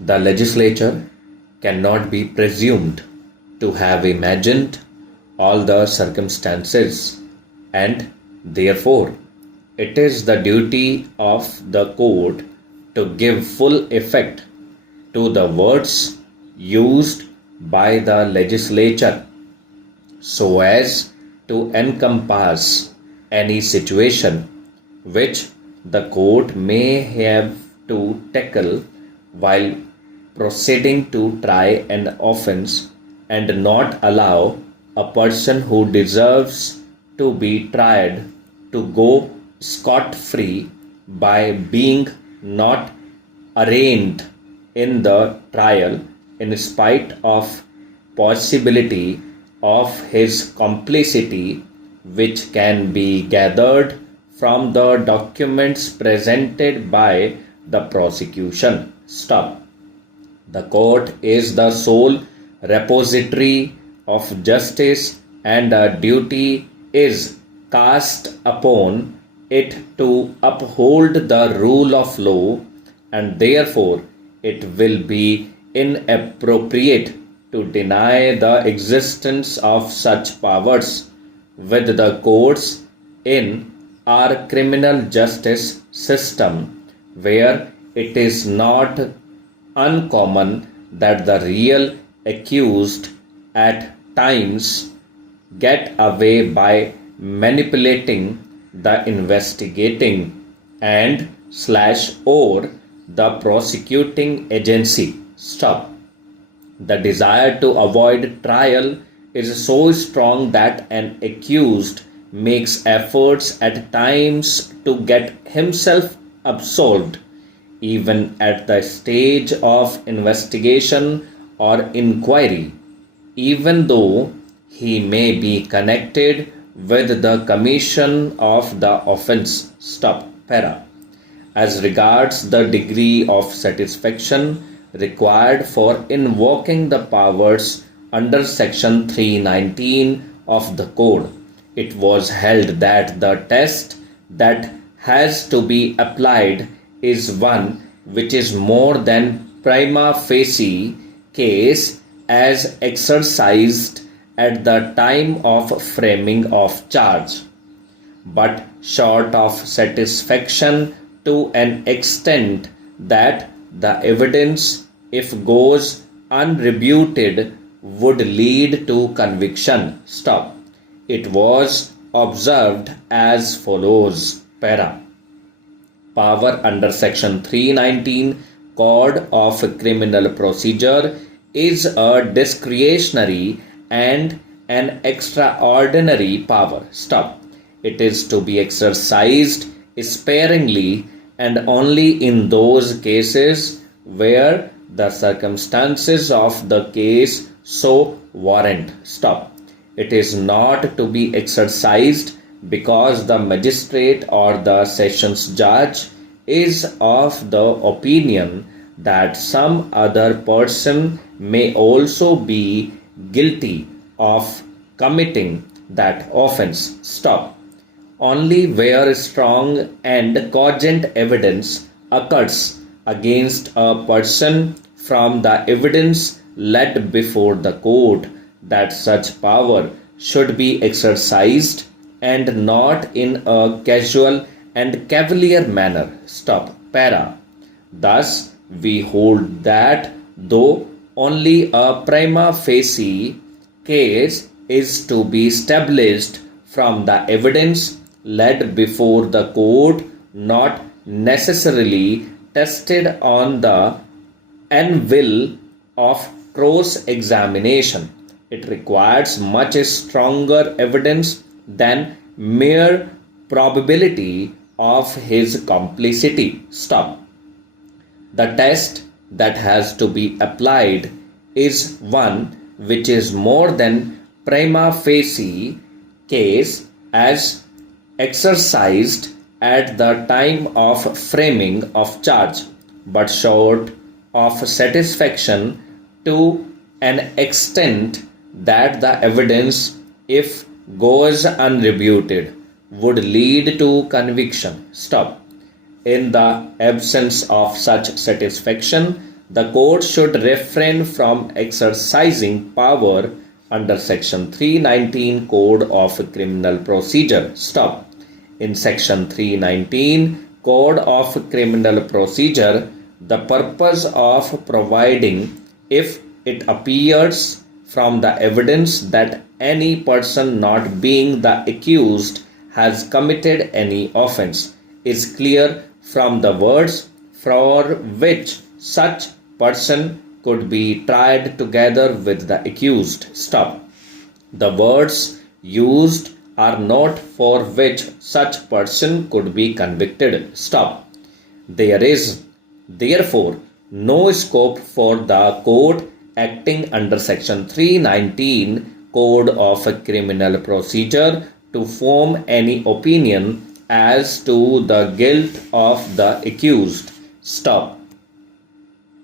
The legislature cannot be presumed to have imagined all the circumstances, and therefore it is the duty of the court to give full effect to the words used by the legislature so as to encompass any situation which the court may have to tackle while proceeding to try an offence, and not allow a person who deserves to be tried to go scot free by being not arraigned in the trial in spite of possibility of his complicity, which can be gathered from the documents presented by the prosecution. Stop. The court is the sole repository of justice, and a duty is cast upon it to uphold the rule of law, and therefore it will be inappropriate to deny the existence of such powers with the courts in our criminal justice system, where it is not uncommon that the real accused at times get away by manipulating the investigating and slash or the prosecuting agency. Stop. The desire to avoid trial is so strong that an accused makes efforts at times to get himself absolved, even at the stage of investigation or inquiry, even though he may be connected with the commission of the offence. Stop. Para. As regards the degree of satisfaction required for invoking the powers under section 319 of the code, it was held that the test that has to be applied is one which is more than prima facie case as exercised at the time of framing of charge, but short of satisfaction to an extent that the evidence, if goes unrebuted, would lead to conviction. Stop. It was observed as follows. Para. Power under section 319 Code of Criminal Procedure is a discretionary and an extraordinary power. Stop. It is to be exercised sparingly and only in those cases where the circumstances of the case so warrant. Stop. It is not to be exercised because the magistrate or the sessions judge is of the opinion that some other person may also be guilty of committing that offence. Stop. Only where strong and cogent evidence occurs against a person from the evidence led before the court that such power should be exercised, and not in a casual and cavalier manner. Stop. Para. Thus, we hold that though only a prima facie case is to be established from the evidence led before the court, not necessarily tested on the anvil of cross-examination, it requires much stronger evidence than mere probability of his complicity. Stop. The test that has to be applied is one which is more than prima facie case as exercised at the time of framing of charge, but short of satisfaction to an extent that the evidence, if goes unrebuted, would lead to conviction. Stop. In the absence of such satisfaction, The court should refrain from exercising power under Section 319 Code of Criminal Procedure. Stop. In Section 319 Code of Criminal Procedure, the purpose of providing, if it appears from the evidence that any person not being the accused has committed any offence, is clear from the words for which such person could be tried together with the accused. Stop. The words used are not for which such person could be convicted. Stop. There is therefore no scope for the court acting under Section 319 Code of Criminal Procedure to form any opinion as to the guilt of the accused. Stop.